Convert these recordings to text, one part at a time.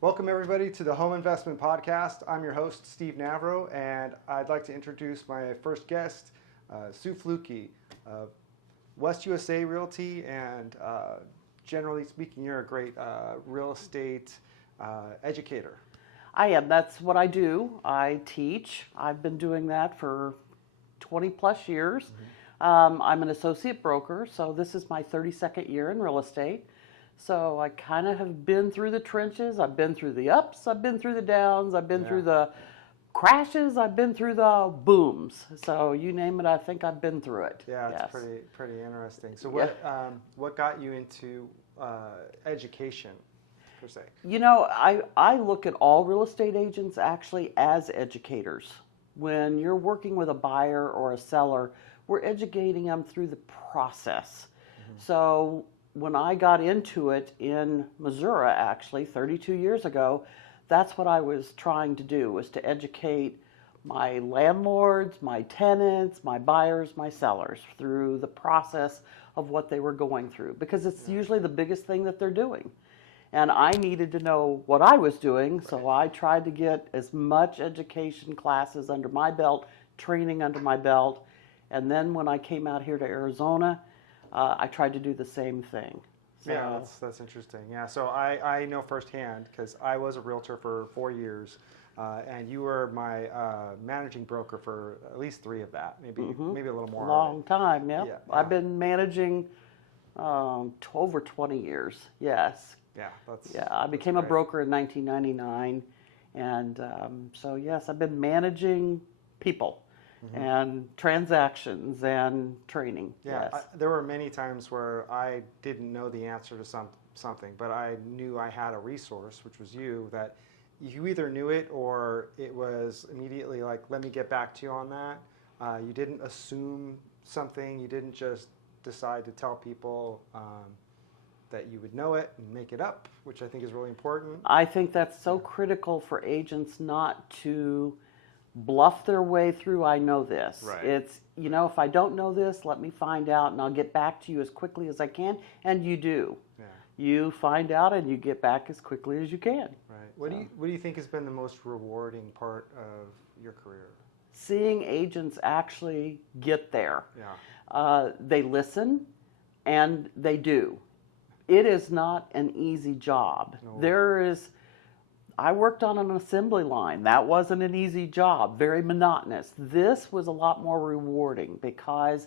Welcome, everybody, to the Home Investment Podcast. I'm your host, Steve Navro, and I'd like to introduce my first guest, Sue Fluke of West USA Realty, and generally speaking, you're a great real estate educator. I am. That's what I do. I teach. I've been doing that for 20 plus years. I'm an associate broker, so this is my 32nd year in real estate. So I kind of have been through the trenches. I've been through the ups, I've been through the downs, I've been through the crashes, I've been through the booms. So you name it, I think I've been through it. Yeah, it's pretty interesting. So what got you into education, per se? You know, I look at all real estate agents actually as educators. When you're working with a buyer or a seller, we're educating them through the process. So when I got into it in Missouri, actually 32 years ago, that's what I was trying to do, was to educate my landlords, my tenants, my buyers, my sellers through the process of what they were going through, because it's usually the biggest thing that they're doing. And I needed to know what I was doing, so I tried to get as much education classes under my belt, training under my belt, and then when I came out here to Arizona, I tried to do the same thing. So, yeah, that's interesting. Yeah, so I know firsthand because I was a realtor for 4 years, and you were my managing broker for at least 3 of that, maybe a little more. Long time, yeah. Yeah. I've been managing over 20 years. Yes. Yeah, I became a broker in 1999, and so yes, I've been managing people. And transactions and training. Yeah, yes. There were many times where I didn't know the answer to something, but I knew I had a resource, which was you, that you either knew it or it was immediately like, let me get back to you on that. You didn't assume something. You didn't just decide to tell people that you would know it and make it up, which I think is really important. I think that's so critical for agents not to bluff their way through, I know this. Right. It's, you know, if I don't know this, let me find out and I'll get back to you as quickly as I can. And you do. Yeah. You find out and you get back as quickly as you can. Right. What do you think has been the most rewarding part of your career? Seeing agents actually get there. Yeah. They listen and they do. It is not an easy job. No. I worked on an assembly line. That wasn't an easy job, very monotonous. This was a lot more rewarding because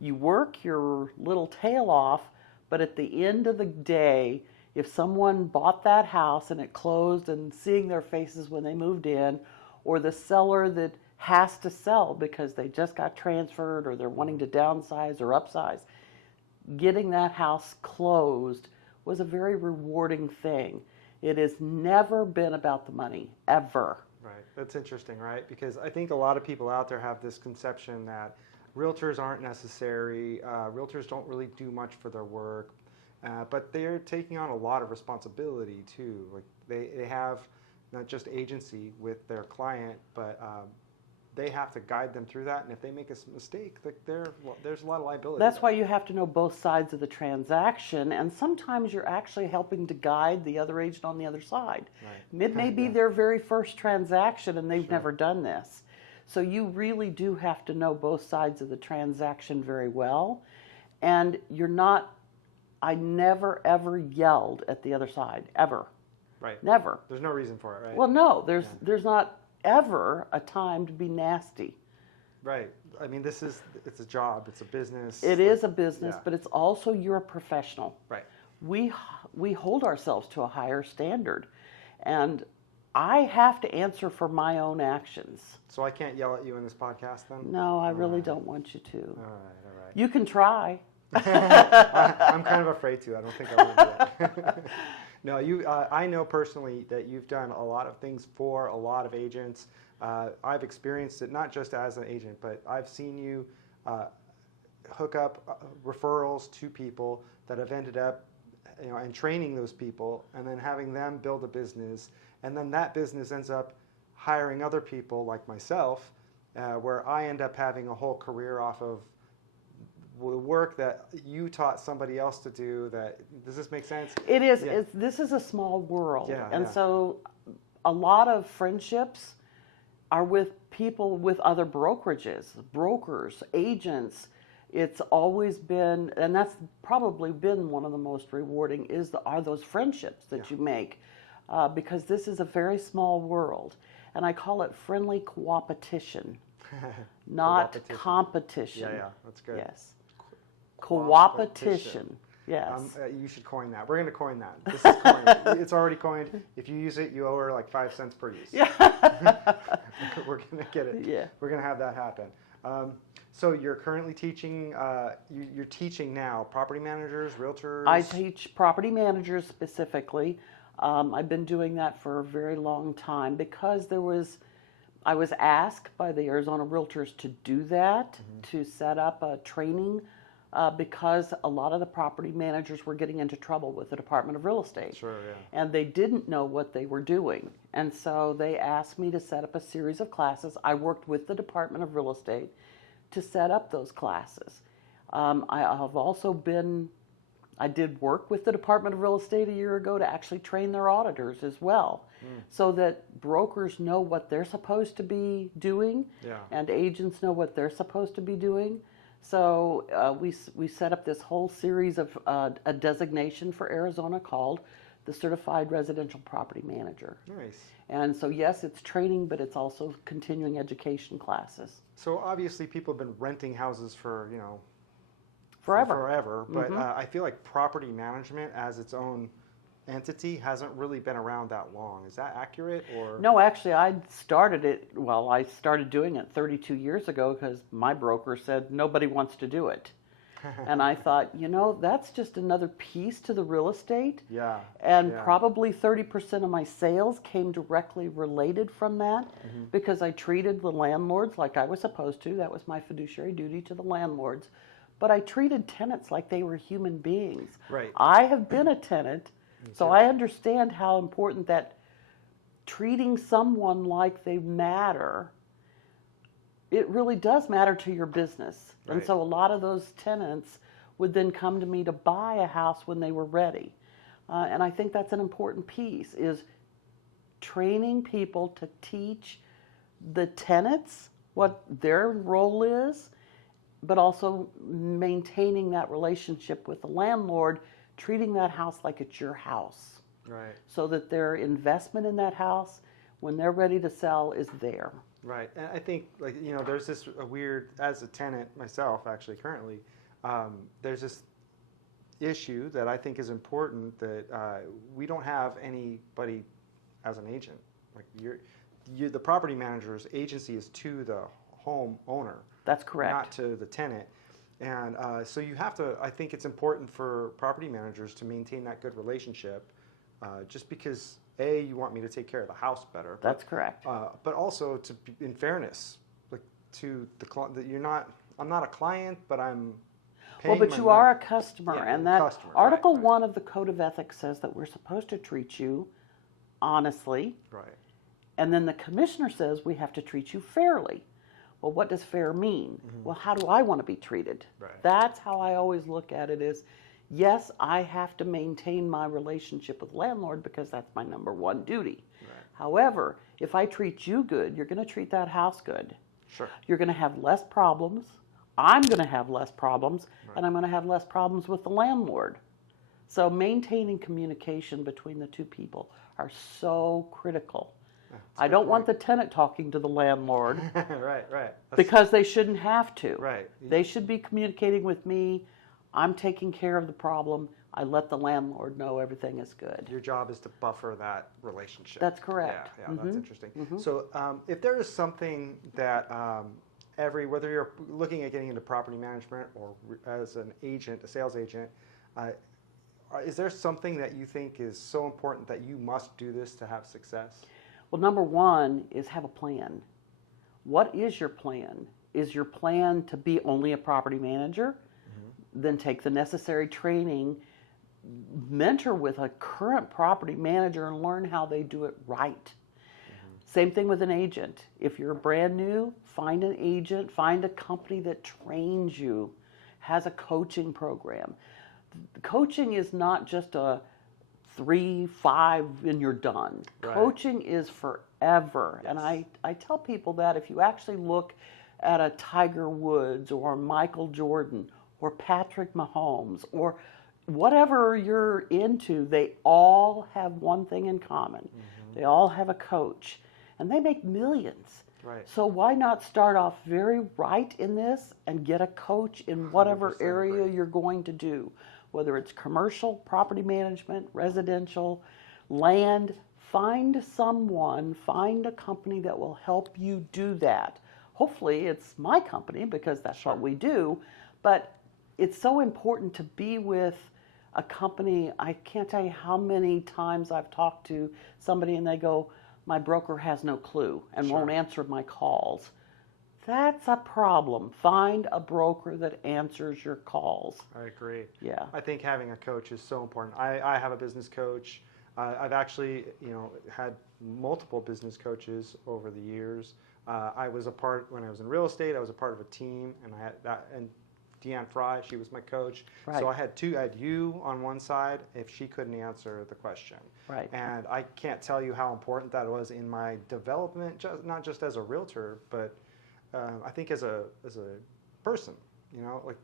you work your little tail off, but at the end of the day, if someone bought that house and it closed and seeing their faces when they moved in, or the seller that has to sell because they just got transferred or they're wanting to downsize or upsize, getting that house closed was a very rewarding thing. It has never been about the money, ever. Right. That's interesting, right? Because I think a lot of people out there have this conception that realtors aren't necessary. Realtors don't really do much for their work, but they're taking on a lot of responsibility too. Like they have not just agency with their client, but they have to guide them through that. And if they make a mistake, there's a lot of liability. That's why you have to know both sides of the transaction. And sometimes you're actually helping to guide the other agent on the other side. Right. It may be their very first transaction and they've never done this. So you really do have to know both sides of the transaction very well. And I never ever yelled at the other side, ever. Right. Never. There's no reason for it, right? Well, no, there's not ever a time to be nasty. Right. I mean, it's a job. It's a business. It is a business, but it's also, you're a professional. Right. We hold ourselves to a higher standard. And I have to answer for my own actions. So I can't yell at you in this podcast then? No, I really don't want you to. All right. You can try. I'm kind of afraid to. I don't think I want to do that. No, I know personally that you've done a lot of things for a lot of agents. I've experienced it not just as an agent, but I've seen you hook up referrals to people that have ended up, and training those people, and then having them build a business, and then that business ends up hiring other people like myself, where I end up having a whole career off of work that you taught somebody else to do. Does this make sense? It is. Yeah. This is a small world, Yeah, and yeah. so a lot of friendships are with people with other brokerages, brokers, agents. It's always been, and that's probably been one of the most rewarding, are those friendships that you make, because this is a very small world, and I call it friendly coopetition, not competition. Yeah, that's good. Yes, coopetition. Yes. You should coin that. We're going to coin that. This is coined. It's already coined. If you use it, you owe her like 5 cents per use. Yeah. We're going to get it. Yeah. We're going to have that happen. So you're currently teaching, you're teaching now property managers, realtors? I teach property managers specifically. I've been doing that for a very long time because I was asked by the Arizona Realtors to do that, to set up a training, because a lot of the property managers were getting into trouble with the Department of Real Estate. Sure, yeah. And they didn't know what they were doing. And so they asked me to set up a series of classes. I worked with the Department of Real Estate to set up those classes. I did work with the Department of Real Estate a year ago to actually train their auditors as well, so that brokers know what they're supposed to be doing, and agents know what they're supposed to be doing. So we set up this whole series of a designation for Arizona called the Certified Residential Property Manager. Nice. And so yes, it's training, but it's also continuing education classes. So obviously people have been renting houses for, Forever. But I feel like property management as its own entity hasn't really been around that long. Is that accurate? Or No, actually, I started doing it 32 years ago because my broker said nobody wants to do it. And I thought, that's just another piece to the real estate. Yeah. And yeah. probably 30% of my sales came directly related from that, because I treated the landlords like I was supposed to. That was my fiduciary duty to the landlords. But I treated tenants like they were human beings. Right. I have been a tenant, so I understand how important that treating someone like they matter, it really does matter to your business. Right. And so a lot of those tenants would then come to me to buy a house when they were ready. And I think that's an important piece, is training people to teach the tenants what their role is, but also maintaining that relationship with the landlord, treating that house like it's your house. Right. So that their investment in that house, when they're ready to sell, is there. Right. And I think, there's this weird, as a tenant myself, actually, currently, there's this issue that I think is important, that we don't have anybody as an agent. Like the property manager's agency is to the home owner. That's correct. Not to the tenant. And so you have to, I think it's important for property managers to maintain that good relationship, just because, A, you want me to take care of the house better. That's correct. But also, in fairness, like to the client, that I'm not a client, but I'm paying. Well, but you are a customer, Yeah, and that customer, Article right. 1 of the Code of Ethics says that we're supposed to treat you honestly. Right. And then the commissioner says we have to treat you fairly. Well, what does fair mean? Well, how do I want to be treated? Right. That's how I always look at it, is, yes, I have to maintain my relationship with the landlord because that's my number one duty. Right. However, if I treat you good, you're going to treat that house good. Sure. You're going to have less problems. I'm going to have less problems, and I'm going to have less problems with the landlord. So maintaining communication between the two people are so critical. I don't want the tenant talking to the landlord. Right. Because they shouldn't have to. Right. They should be communicating with me. I'm taking care of the problem. I let the landlord know everything is good. Your job is to buffer that relationship. That's correct. Yeah, that's interesting. So if there is something that whether you're looking at getting into property management or as an agent, a sales agent, is there something that you think is so important that you must do this to have success? Well, number one is have a plan. What is your plan? Is your plan to be only a property manager? Then take the necessary training, mentor with a current property manager, and learn how they do it right. Same thing with an agent. If you're brand new, find an agent, find a company that trains you has a coaching program. Coaching is not just a 3, 5, and you're done. Right. Coaching is forever. Yes. And I tell people that if you actually look at a Tiger Woods or Michael Jordan or Patrick Mahomes or whatever you're into, they all have one thing in common. They all have a coach, and they make millions. Right. So why not start off very right in this and get a coach in whatever 100% area agree. you're going to do, whether it's commercial, property management, residential, land. Find someone, find a company that will help you do that. Hopefully it's my company because that's what we do, but it's so important to be with a company. I can't tell you how many times I've talked to somebody and they go, my broker has no clue and won't answer my calls. That's a problem. Find a broker that answers your calls. I agree. Yeah. I think having a coach is so important. I have a business coach. I've actually, had multiple business coaches over the years. I was a part, when I was in real estate, I was a part of a team, and I had that, and Deanne Fry, she was my coach. Right. So I had you on one side if she couldn't answer the question. Right. And I can't tell you how important that was in my development, not just as a realtor, but I think as a person, like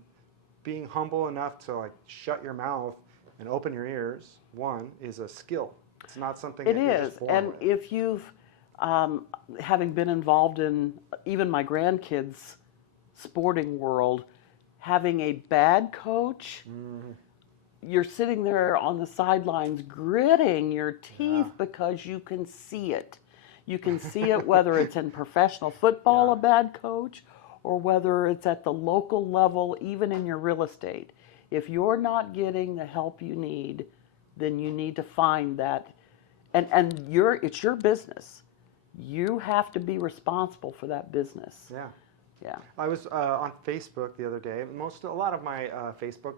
being humble enough to like shut your mouth and open your ears, one, is a skill. It's not something It that you're is. just born And with. if you've, having been involved in even my grandkids' sporting world, having a bad coach, you're sitting there on the sidelines gritting your teeth because you can see it. You can see it whether it's in professional football, a bad coach, or whether it's at the local level, even in your real estate. If you're not getting the help you need, then you need to find that. And it's your business. You have to be responsible for that business. Yeah. Yeah. I was on Facebook the other day. A lot of my Facebook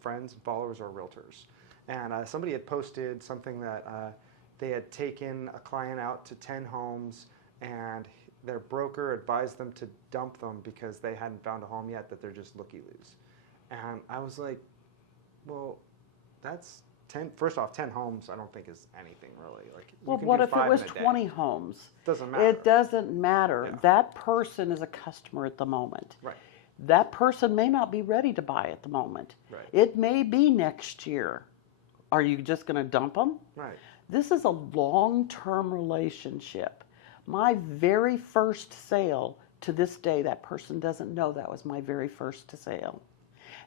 friends and followers are realtors, and somebody had posted something that they had taken a client out to 10 homes, and their broker advised them to dump them because they hadn't found a home yet, that they're just looky-loos. And I was like, well, that's 10. First off, 10 homes I don't think is anything really. Like, Well, you can what do if it 5 was in a day. 20 homes? Doesn't matter. It doesn't matter. Yeah. That person is a customer at the moment. Right. That person may not be ready to buy at the moment. Right. It may be next year. Are you just going to dump them? Right. This is a long-term relationship. My very first sale, to this day, that person doesn't know that was my very first sale.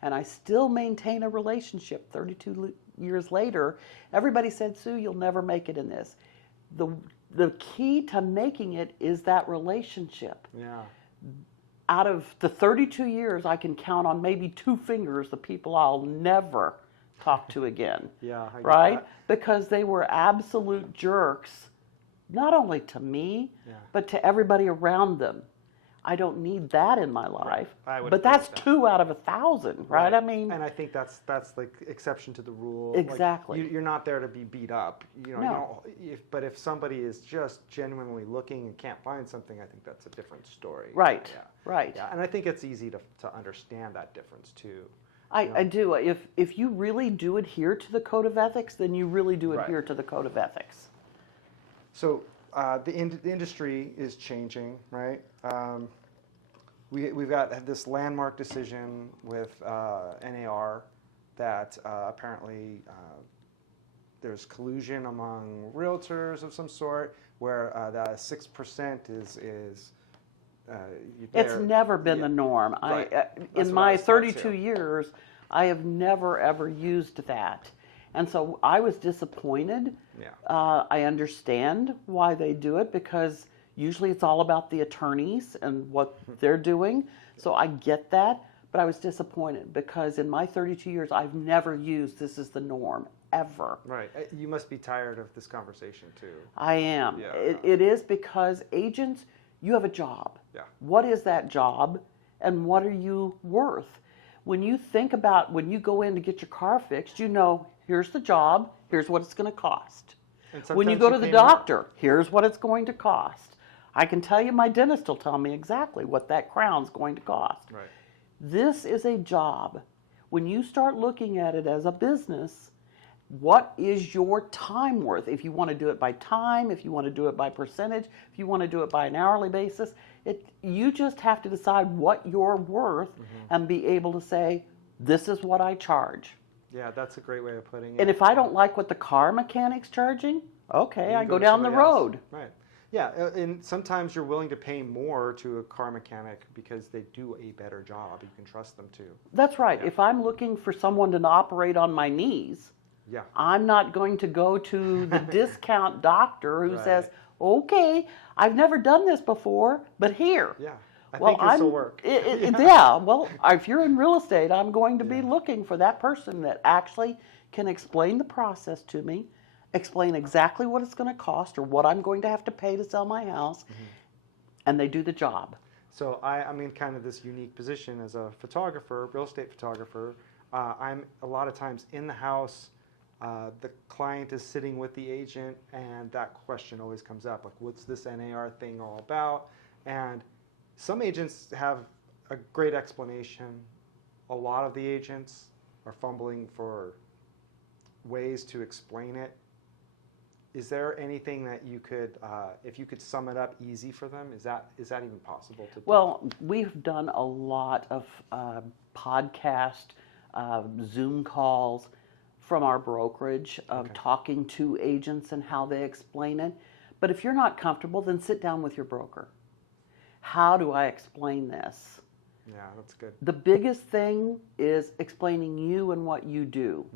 And I still maintain a relationship 32 years later. Everybody said, Sue, you'll never make it in this. The key to making it is that relationship. Yeah. Out of the 32 years, I can count on maybe 2 fingers the people I'll never talk to again. Yeah. I get Right? that. Because they were absolute jerks, not only to me, Yeah. but to everybody around them. I don't need that in my life. I would But agree that's with that. 2 out of 1,000, right? I mean, and I think that's like exception to the rule. Exactly. Like, you're not there to be beat up. No. But if somebody is just genuinely looking and can't find something, I think that's a different story. Right, Yeah. right. Yeah. And I think it's easy to understand that difference too. I do. If you really do adhere to the code of ethics, then you really do Right. adhere to the code of ethics. So the industry is changing, right? We've got this landmark decision with NAR that apparently there's collusion among realtors of some sort, where that 6% is. It's never been the norm. Right. In That's what I my was taught, 32 too. years, I have never ever used that. And so I was disappointed. Yeah. I understand why they do it, because usually it's all about the attorneys and what they're doing. So I get that, but I was disappointed because in my 32 years, I've never used this as the norm, ever. Right. You must be tired of this conversation too. I am. Yeah. It is because agents, you have a job. Yeah. What is that job and what are you worth? When you think about when you go in to get your car fixed, here's the job, here's what it's going to cost. And When you sometimes go to the pay more. doctor, here's what it's going to cost. I can tell you my dentist will tell me exactly what that crown's going to cost. Right. This is a job. When you start looking at it as a business, what is your time worth? If you want to do it by time, if you want to do it by percentage, if you want to do it by an hourly basis, you just have to decide what you're worth and be able to say, this is what I charge. Yeah, that's a great way of putting it. And if I don't like what the car mechanic's charging, okay, I go down the road. Right. Yeah, and sometimes you're willing to pay more to a car mechanic because they do a better job. You can trust them too. That's right. Yeah. If I'm looking for someone to operate on my knees, yeah, I'm not going to go to the discount doctor who right. says, okay, I've never done this before, but here. Yeah, I think this will work. Yeah, well, if you're in real estate, I'm going to be looking for that person that actually can explain the process to me, explain exactly what it's going to cost or what I'm going to have to pay to sell my house, and they do the job. So I'm in kind of this unique position as a photographer, real estate photographer. I'm a lot of times in the house. The client is sitting with the agent, and that question always comes up, like, what's this NAR thing all about? And some agents have a great explanation. A lot of the agents are fumbling for ways to explain it. Is there anything that you could, if you could sum it up easy for them, is that even possible to do? Well, we've done a lot of podcast, Zoom calls from our brokerage of talking to agents and how they explain it. But if you're not comfortable, then sit down with your broker. How do I explain this? Yeah, that's good. The biggest thing is explaining you and what you do.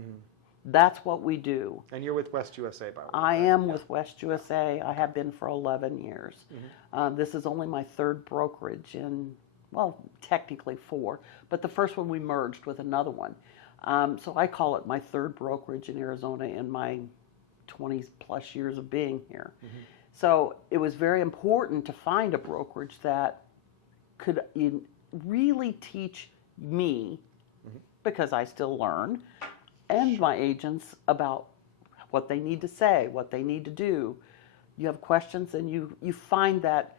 That's what we do. And you're with West USA, by the way. I am with West USA. I have been for 11 years. This is only my third brokerage in, well, technically 4, but the first one we merged with another one. So I call it my third brokerage in Arizona in my 20 plus years of being here. So it was very important to find a brokerage that could really teach me, because I still learn, and my agents about what they need to say, what they need to do. You have questions and you find that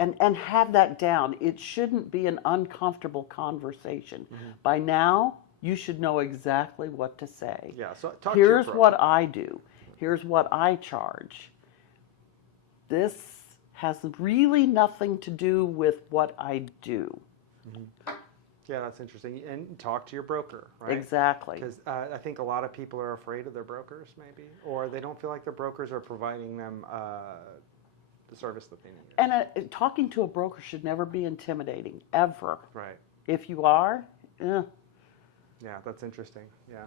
and have that down. It shouldn't be an uncomfortable conversation. By now, you should know exactly what to say. Yeah, so talk Here's to your what I do. Here's what I charge. This has really nothing to do with what I do. Yeah, that's interesting. And talk to your broker, right? Exactly. Because I think a lot of people are afraid of their brokers, maybe, or they don't feel like their brokers are providing them the service that they need. And talking to a broker should never be intimidating, ever. Right. If you are, Yeah, that's interesting. Yeah.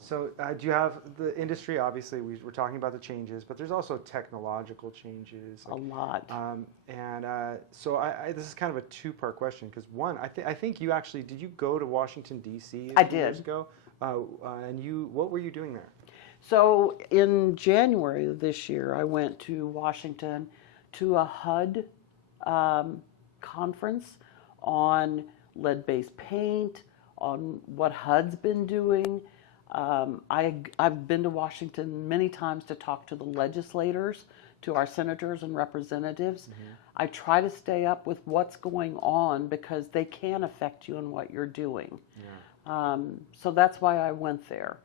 So do you have the industry, obviously we're talking about the changes, but there's also technological changes. a lot. So this is kind of a two-part question, because one, I think you actually, did you go to Washington, D.C. I few years did. ago? What were you doing there? So in January of this year, I went to Washington to a HUD conference on lead-based paint, on what HUD's been doing. I've been to Washington many times to talk to the legislators, to our senators and representatives. I try to stay up with what's going on because they can affect you in what you're doing. So that's why I went there.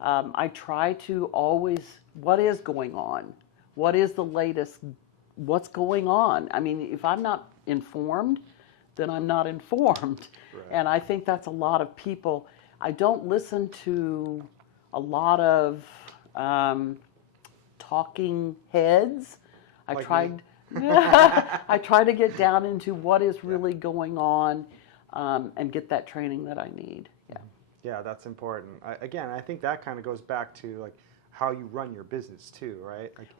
I try to always, what is going on? What is the latest? What's going on? I mean, if I'm not informed, then I'm not informed. Right. And I think that's a lot of people. I don't listen to a lot of talking heads. I try to get down into what is really going on and get that training that I need. Yeah, that's important. Again, I think that kind of goes back to like how you run your business too, right? Like,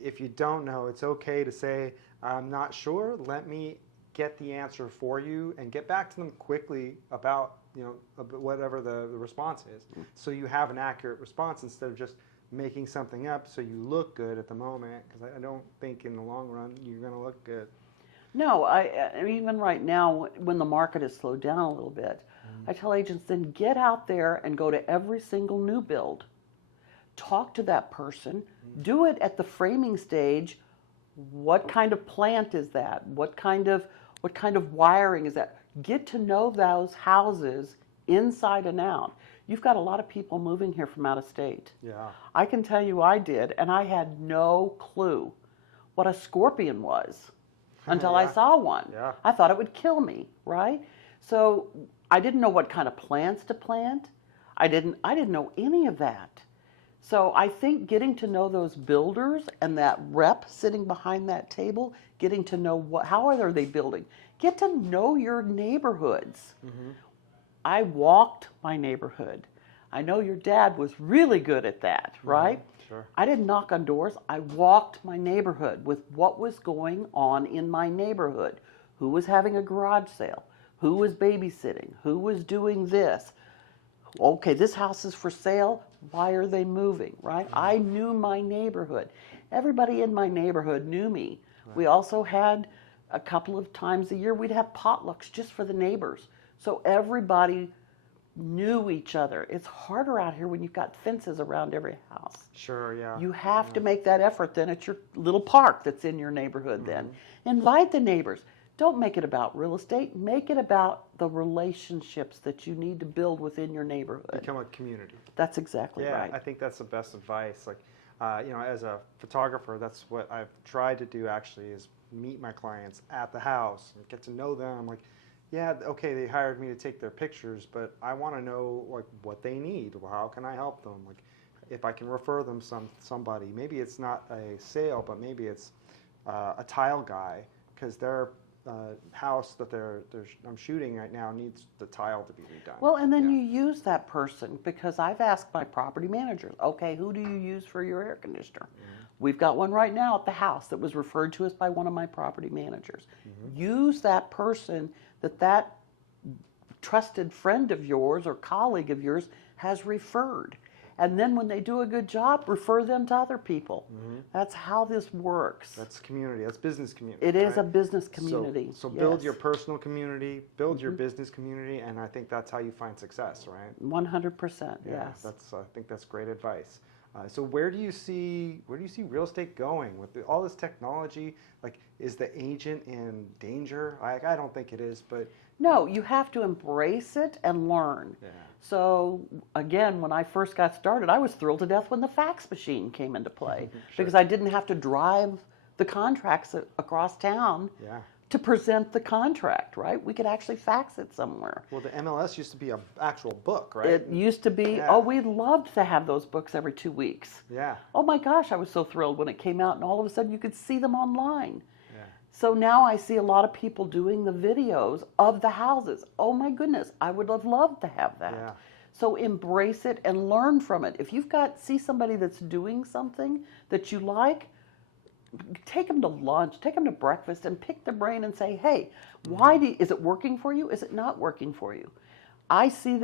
if you don't know, it's okay to say, I'm not sure. Let me get the answer for you and get back to them quickly about whatever the response is. So you have an accurate response instead of just making something up so you look good at the moment, because I don't think in the long run you're going to look good. No, even right now when the market has slowed down a little bit, I tell agents, then get out there and go to every single new build. Talk to that person. Do it at the framing stage. What kind of plant is that? What kind of wiring is that? Get to know those houses inside and out. You've got a lot of people moving here from out of state. Yeah. I can tell you I did, and I had no clue what a scorpion was until I Yeah. saw one. Yeah. I thought it would kill me, right? So I didn't know what kind of plants to plant. I didn't know any of that. So I think getting to know those builders and that rep sitting behind that table, getting to know how are they building. Get to know your neighborhoods. Mm-hmm. I walked my neighborhood. I know your dad was really good at that, right? Mm-hmm. Sure. I didn't knock on doors. I walked my neighborhood with what was going on in my neighborhood. Who was having a garage sale? Who was babysitting? Who was doing this? Okay, this house is for sale. Why are they moving, right? Mm-hmm. I knew my neighborhood. Everybody in my neighborhood knew me. Right. We also had a couple of times a year, we'd have potlucks just for the neighbors. So everybody knew each other. It's harder out here when you've got fences around every house. Sure, yeah. You have to make that effort then at your little park that's in your neighborhood then. Invite the neighbors. Don't make it about real estate. Make it about the relationships that you need to build within your neighborhood. Become a community. That's exactly Yeah, right. I think that's the best advice. Like, as a photographer, that's what I've tried to do actually is meet my clients at the house and get to know them. Like, yeah, okay, they hired me to take their pictures, but I want to know like what they need. Well, how can I help them? Like, if I can refer them somebody. Maybe it's not a sale, but maybe it's a tile guy because their house that I'm shooting right now needs the tile to be redone. Well, and then you use that person because I've asked my property managers, okay, who do you use for your air conditioner? Mm-hmm. We've got one right now at the house that was referred to us by one of my property managers. Mm-hmm. Use that person that trusted friend of yours or colleague of yours has referred. And then when they do a good job, refer them to other people. Mm-hmm. That's how this works. That's community. That's business community. It is a business community. So build your personal community, build your business community, and I think that's how you find success, right? 100%, yes. I think that's great advice. So where do you see real estate going with all this technology? Like, is the agent in danger? I don't think it is, but no, you have to embrace it and learn. Yeah. So again, when I first got started, I was thrilled to death when the fax machine came into play sure. because I didn't have to drive the contracts across town. Yeah. To present the contract, right? We could actually fax it somewhere. Well, the MLS used to be an actual book, right? It used to be, we loved to have those books every 2 weeks. Yeah. Oh my gosh, I was so thrilled when it came out and all of a sudden you could see them online. Yeah. So now I see a lot of people doing the videos of the houses. Oh my goodness, I would have loved to have that. Yeah. So embrace it and learn from it. If you've see somebody that's doing something that you like, take them to lunch, take them to breakfast, and pick their brain and say, hey, is it working for you? Is it not working for you? I see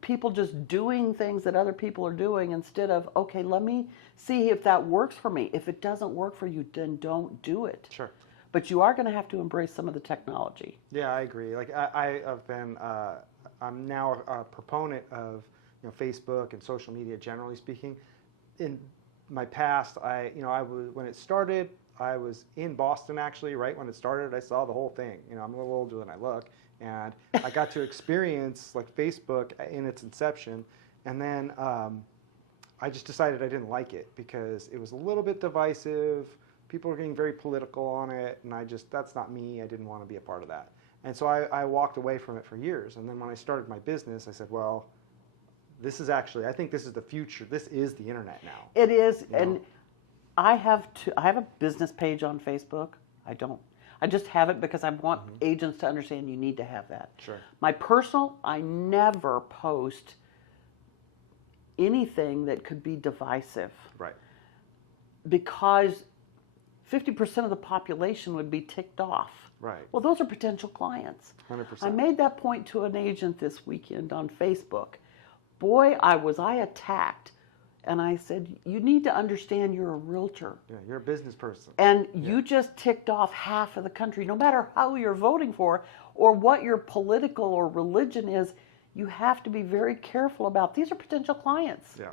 people just doing things that other people are doing instead of, okay, let me see if that works for me. If it doesn't work for you, then don't do it. Sure. But you are going to have to embrace some of the technology. Yeah, I agree. Like I'm now a proponent of Facebook and social media, generally speaking. In my past, when it started, I was in Boston actually, right when it started. I saw the whole thing. I'm a little older than I look, and I got to experience like Facebook in its inception, and then I just decided I didn't like it because it was a little bit divisive. People were getting very political on it, and that's not me. I didn't want to be a part of that, and so I walked away from it for years. And then when I started my business, I said, well, I think this is the future. This is the internet now. It is, and I have a business page on Facebook. I just have it because I want agents to understand you need to have that. Sure. My personal, I never post anything that could be divisive. Right. Because 50% of the population would be ticked off. Right. Well, those are potential clients. 100%. I made that point to an agent this weekend on Facebook. Boy, was I attacked. And I said, you need to understand you're a realtor. Yeah, you're a business person. And you just ticked off half of the country. No matter how you're voting for or what your political or religion is, you have to be very careful about these are potential clients. Yeah.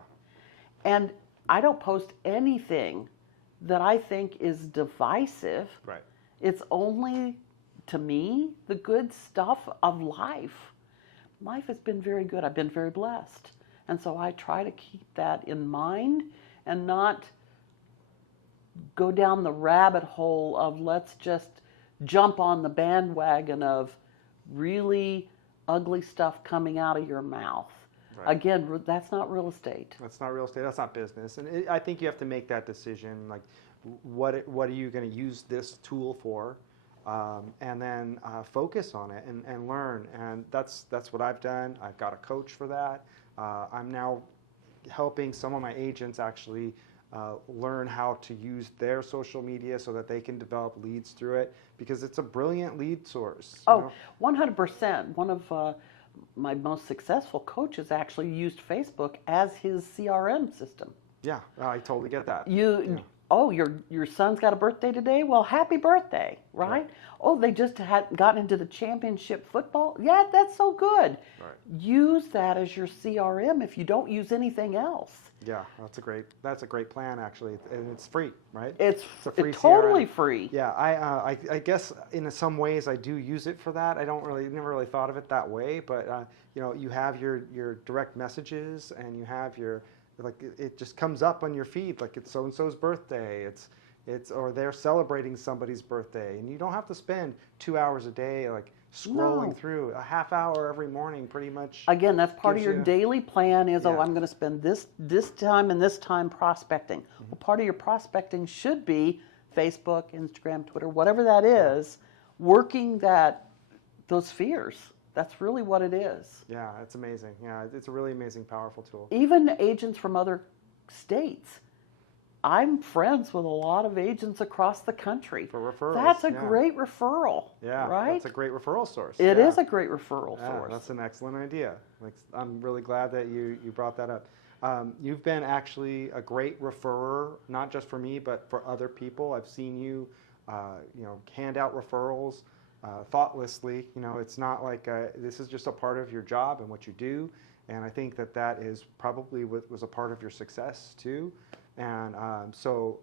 And I don't post anything that I think is divisive. Right. It's only to me, the good stuff of life. Life has been very good. I've been very blessed. And so I try to keep that in mind and not go down the rabbit hole of let's just jump on the bandwagon of really ugly stuff coming out of your mouth. Right. Again, that's not real estate. That's not real estate. That's not business. And I think you have to make that decision. Like, what are you going to use this tool for? And then focus on it and learn. And that's what I've done. I've got a coach for that. I'm now helping some of my agents actually learn how to use their social media so that they can develop leads through it, because it's a brilliant lead source. Oh, 100%. One of my most successful coaches actually used Facebook as his CRM system. Yeah, I totally get that. Oh, your son's got a birthday today? Well, happy birthday, right? Oh, they just had gotten into the championship football? Yeah, that's so good. Right. Use that as your CRM if you don't use anything else. Yeah, that's a great plan, actually, and it's free, right? It's a free totally CRM. Free. Yeah, I guess in some ways I do use it for that. I never really thought of it that way, but you have your direct messages, and you have it just comes up on your feed like it's so and so's birthday. Or they're celebrating somebody's birthday, and you don't have to spend 2 hours a day scrolling through. A half hour every morning pretty much. Again, that's part of your daily plan is, I'm going to spend this time and this time prospecting. Mm-hmm. Well, part of your prospecting should be Facebook, Instagram, Twitter, whatever that is, working those spheres. That's really what it is. Yeah, it's amazing. Yeah, it's a really amazing, powerful tool. Even agents from other states. I'm friends with a lot of agents across the country. For referrals. That's a great referral. Yeah, right? That's a great referral source. It is a great referral source. That's an excellent idea. I'm really glad that you brought that up. You've been actually a great referrer, not just for me, but for other people. I've seen you, hand out referrals thoughtlessly. It's not like this is just a part of your job and what you do. And I think that is probably what was a part of your success too. And so,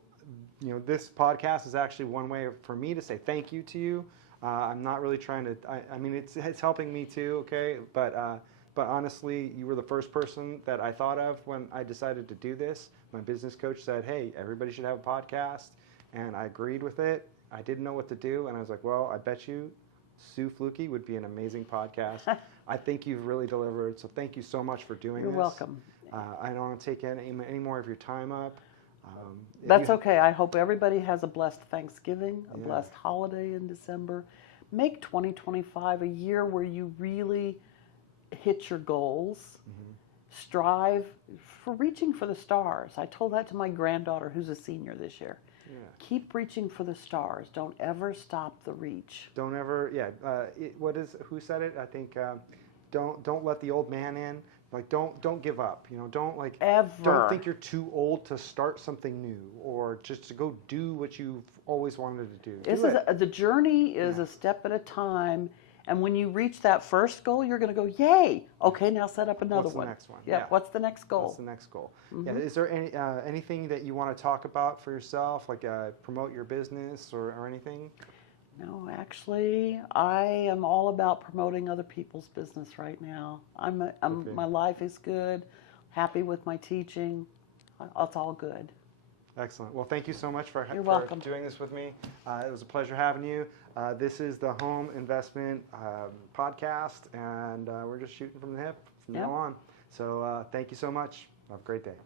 this podcast is actually one way for me to say thank you to you. I'm not really trying to. I mean, it's helping me too. Okay, but honestly, you were the first person that I thought of when I decided to do this. My business coach said, "Hey, everybody should have a podcast," and I agreed with it. I didn't know what to do, and I was like, "Well, I bet you Sue Fluke would be an amazing podcast." I think you've really delivered. So thank you so much for doing this. You're welcome. I don't want to take any more of your time up. That's okay. I hope everybody has a blessed Thanksgiving, a blessed holiday in December. Make 2025 a year where you really hit your goals. Mm-hmm. Strive for reaching for the stars. I told that to my granddaughter, who's a senior this year. Yeah. Keep reaching for the stars. Don't ever stop the reach. Don't ever. Yeah. Who said it? I think. Don't let the old man in. Don't give up. Ever. Don't think you're too old to start something new, or just to go do what you've always wanted to do. The journey is a step at a time, and when you reach that first goal, you're going to go, "Yay! Okay, now set up another one." What's the next one? Yeah. What's the next goal? What's the next goal? Mm-hmm. Yeah. Is there anything that you want to talk about for yourself, promote your business or anything? No, actually, I am all about promoting other people's business right now. My life is good, happy with my teaching. It's all good. Excellent. Well, thank you so much for doing this with me. It was a pleasure having you. This is the Home Investment Podcast, and we're just shooting from the hip from now on. So thank you so much. Have a great day.